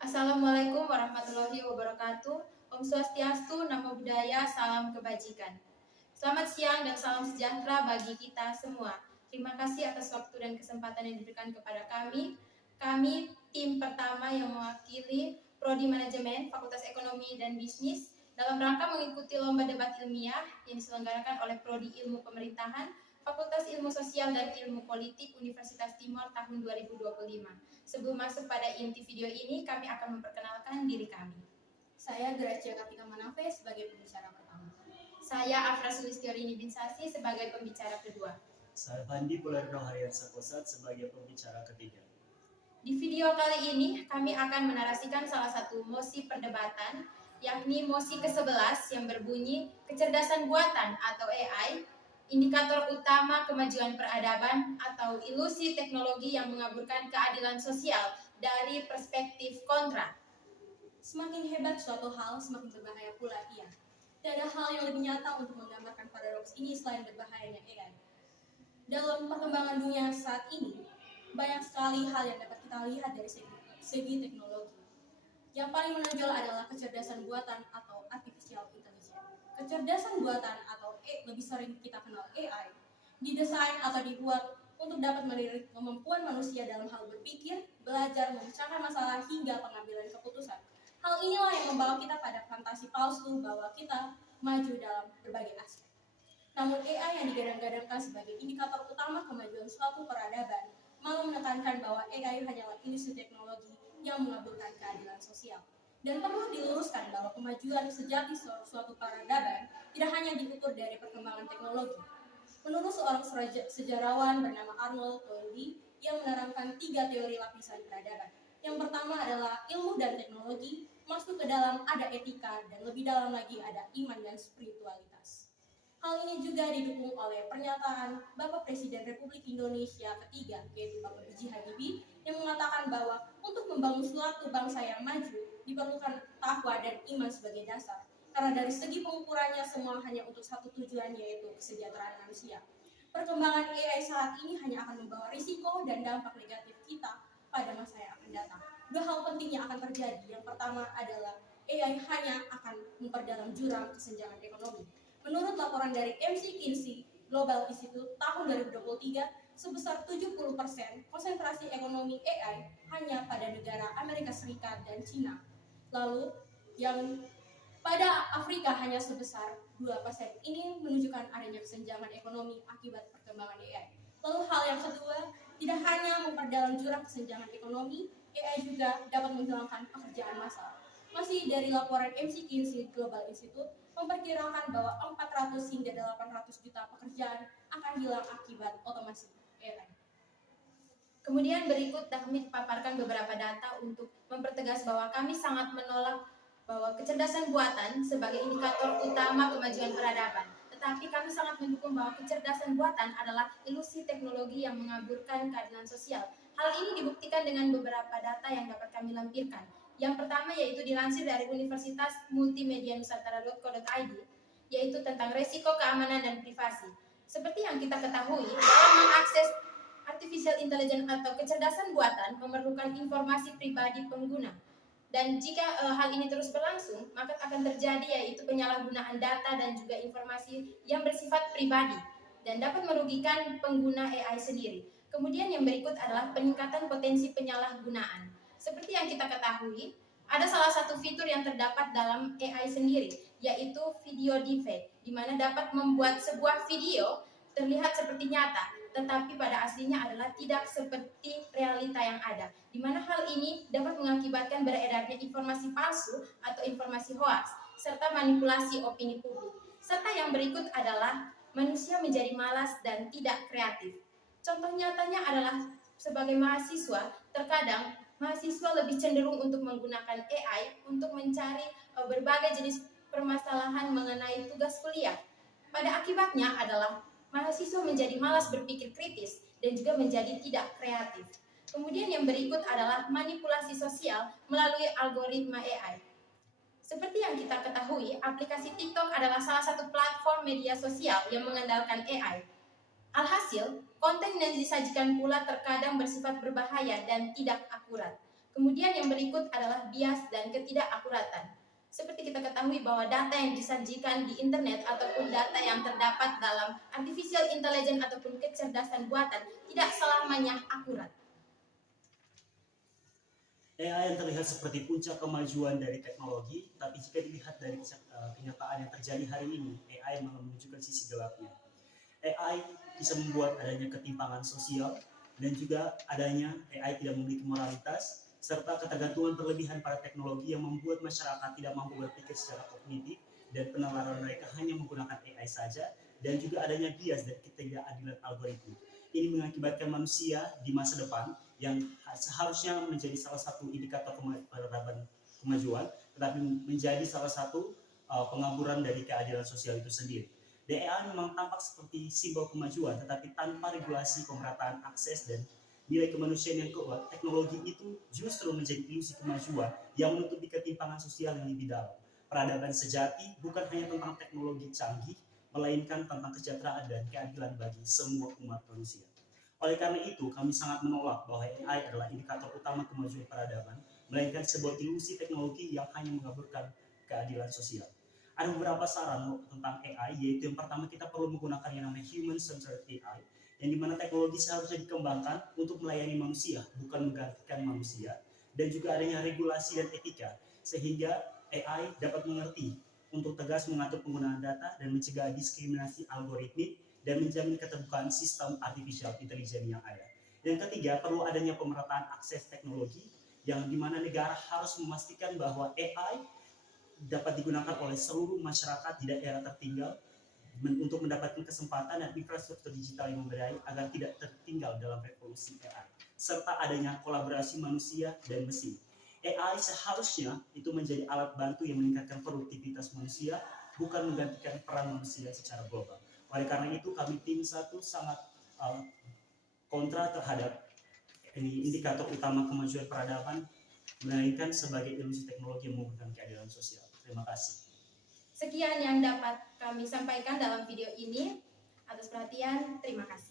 Assalamualaikum warahmatullahi wabarakatuh. Om Swastiastu, Namo Buddhaya, salam kebajikan. Selamat siang dan salam sejahtera bagi kita semua. Terima kasih atas waktu dan kesempatan yang diberikan kepada kami. Kami tim pertama yang mewakili Prodi Manajemen Fakultas Ekonomi dan Bisnis dalam rangka mengikuti lomba debat ilmiah yang diselenggarakan oleh Prodi Ilmu Pemerintahan Fakultas Ilmu Sosial dan Ilmu Politik Universitas Timur tahun 2025. Sebelum masuk pada inti video ini, kami akan memperkenalkan diri kami. Saya Gracia Kartika Manafe sebagai pembicara pertama. Saya Afra Sulistiorini Binsasi sebagai pembicara kedua. Saya Fandi Pulerno Haryarsa Kosat sebagai pembicara ketiga. Di video kali ini, kami akan menarasikan salah satu mosi perdebatan, yakni mosi ke-11 yang berbunyi kecerdasan buatan atau AI, indikator utama kemajuan peradaban atau ilusi teknologi yang mengaburkan keadilan sosial dari perspektif kontra. Semakin hebat suatu hal, semakin berbahaya pula ia. Tidak ada hal yang lebih nyata untuk menggambarkan paradoks ini selain berbahayanya AI. Dalam perkembangan dunia saat ini, banyak sekali hal yang dapat kita lihat dari segi teknologi. Yang paling menonjol adalah kecerdasan buatan atau artificial intelligence. Kecerdasan buatan atau lebih sering kita kenal AI, didesain atau dibuat untuk dapat melirik kemampuan manusia dalam hal berpikir, belajar, memecahkan masalah hingga pengambilan keputusan. Hal inilah yang membawa kita pada fantasi palsu bahwa kita maju dalam berbagai aspek. Namun AI yang digadang-gadangkan sebagai indikator utama kemajuan suatu peradaban malah menekankan bahwa AI hanyalah ilusi teknologi yang mengabulkan keadilan sosial. Dan perlu diluruskan bahwa kemajuan sejati suatu peradaban tidak hanya diukur dari perkembangan teknologi. Menurut seorang sejarawan bernama Arnold Toynbee yang menerangkan 3 teori lapisan peradaban. Yang pertama adalah ilmu dan teknologi, masuk ke dalam ada etika, dan lebih dalam lagi ada iman dan spiritualitas. Hal ini juga didukung oleh pernyataan Bapak Presiden Republik Indonesia ketiga, yaitu Bapak B.J. Habibie, yang mengatakan bahwa untuk membangun suatu bangsa yang maju, diperlukan takwa dan iman sebagai dasar. Karena dari segi pengukurannya semua hanya untuk satu tujuan, yaitu kesejahteraan manusia. Perkembangan AI saat ini hanya akan membawa risiko dan dampak negatif kita pada masa yang akan datang. 2 hal penting yang akan terjadi. Yang pertama adalah AI hanya akan memperdalam jurang kesenjangan ekonomi. Menurut laporan dari McKinsey Global Institute tahun 2023, sebesar 70% konsentrasi ekonomi AI hanya pada negara Amerika Serikat dan Cina. Lalu, yang pada Afrika hanya sebesar 2%. Ini menunjukkan adanya kesenjangan ekonomi akibat perkembangan AI. Lalu hal yang kedua, tidak hanya memperdalam jurang kesenjangan ekonomi, AI juga dapat menghilangkan pekerjaan massal. Masih dari laporan McKinsey Global Institute memperkirakan bahwa 400 hingga 800 juta pekerjaan akan hilang akibat otomasi AI. Kemudian berikut kami paparkan beberapa data untuk mempertegas bahwa kami sangat menolak bahwa kecerdasan buatan sebagai indikator utama kemajuan peradaban. Tetapi kami sangat mendukung bahwa kecerdasan buatan adalah ilusi teknologi yang mengaburkan keadilan sosial. Hal ini dibuktikan dengan beberapa data yang dapat kami lampirkan. Yang pertama yaitu dilansir dari Universitas Multimedia Nusantara.co.id, yaitu tentang resiko keamanan dan privasi. Seperti yang kita ketahui, dalam mengakses artificial intelligence atau kecerdasan buatan memerlukan informasi pribadi pengguna. Dan jika hal ini terus berlangsung, maka akan terjadi yaitu penyalahgunaan data dan juga informasi yang bersifat pribadi dan dapat merugikan pengguna AI sendiri. Kemudian yang berikut adalah peningkatan potensi penyalahgunaan. Seperti yang kita ketahui, ada salah satu fitur yang terdapat dalam AI sendiri, yaitu video deepfake, di mana dapat membuat sebuah video terlihat seperti nyata, tetapi pada aslinya adalah tidak seperti realita yang ada, di mana hal ini dapat mengakibatkan beredarnya informasi palsu atau informasi hoaks, serta manipulasi opini publik. Serta yang berikut adalah manusia menjadi malas dan tidak kreatif. Contoh nyatanya adalah sebagai mahasiswa, terkadang mahasiswa lebih cenderung untuk menggunakan AI untuk mencari berbagai jenis permasalahan mengenai tugas kuliah. Pada akibatnya adalah mahasiswa menjadi malas berpikir kritis dan juga menjadi tidak kreatif. Kemudian yang berikut adalah manipulasi sosial melalui algoritma AI. Seperti yang kita ketahui, aplikasi TikTok adalah salah satu platform media sosial yang mengandalkan AI. Alhasil, konten yang disajikan pula terkadang bersifat berbahaya dan tidak akurat. Kemudian yang berikut adalah bias dan ketidakakuratan. Seperti kita ketahui bahwa data yang disajikan di internet ataupun data yang terdapat dalam artificial intelligence ataupun kecerdasan buatan tidak selamanya akurat. AI yang terlihat seperti puncak kemajuan dari teknologi, tapi jika dilihat dari kenyataan yang terjadi hari ini, AI malah menunjukkan sisi gelapnya. AI bisa membuat adanya ketimpangan sosial dan juga adanya AI tidak memiliki moralitas serta ketergantungan berlebihan pada teknologi yang membuat masyarakat tidak mampu berpikir secara kognitif dan penalaran mereka hanya menggunakan AI saja, dan juga adanya bias dan ketidakadilan algoritma. Ini mengakibatkan manusia di masa depan yang seharusnya menjadi salah satu indikator peradaban kemajuan, tetapi menjadi salah satu pengaburan dari keadilan sosial itu sendiri. AI memang tampak seperti simbol kemajuan, tetapi tanpa regulasi, pemerataan akses, dan nilai kemanusiaan yang kuat, teknologi itu justru menjadi ilusi kemajuan yang menutupi ketimpangan sosial yang lebih dalam. Peradaban sejati bukan hanya tentang teknologi canggih, melainkan tentang kesejahteraan dan keadilan bagi semua umat manusia. Oleh karena itu, kami sangat menolak bahwa AI adalah indikator utama kemajuan peradaban, melainkan sebuah ilusi teknologi yang hanya mengaburkan keadilan sosial. Ada beberapa saran tentang AI, yaitu yang pertama, kita perlu menggunakan yang namanya human-centered AI, yang dimana teknologi seharusnya dikembangkan untuk melayani manusia, bukan menggantikan manusia, dan juga adanya regulasi dan etika, sehingga AI dapat mengerti untuk tegas mengatur penggunaan data dan mencegah diskriminasi algoritmik dan menjamin keterbukaan sistem artificial intelligence yang ada. Yang ketiga, perlu adanya pemerataan akses teknologi, yang dimana negara harus memastikan bahwa AI dapat digunakan oleh seluruh masyarakat di daerah tertinggal untuk mendapatkan kesempatan dan infrastruktur digital yang memadai agar tidak tertinggal dalam revolusi AI, serta adanya kolaborasi manusia dan mesin. AI seharusnya itu menjadi alat bantu yang meningkatkan produktivitas manusia, bukan menggantikan peran manusia secara global. Oleh karena itu, kami tim 1 sangat kontra terhadap ini indikator utama kemajuan peradaban, melainkan sebagai ilusi teknologi yang memberikan keadilan sosial. Terima kasih. Sekian yang dapat kami sampaikan dalam video ini. Atas perhatian, terima kasih.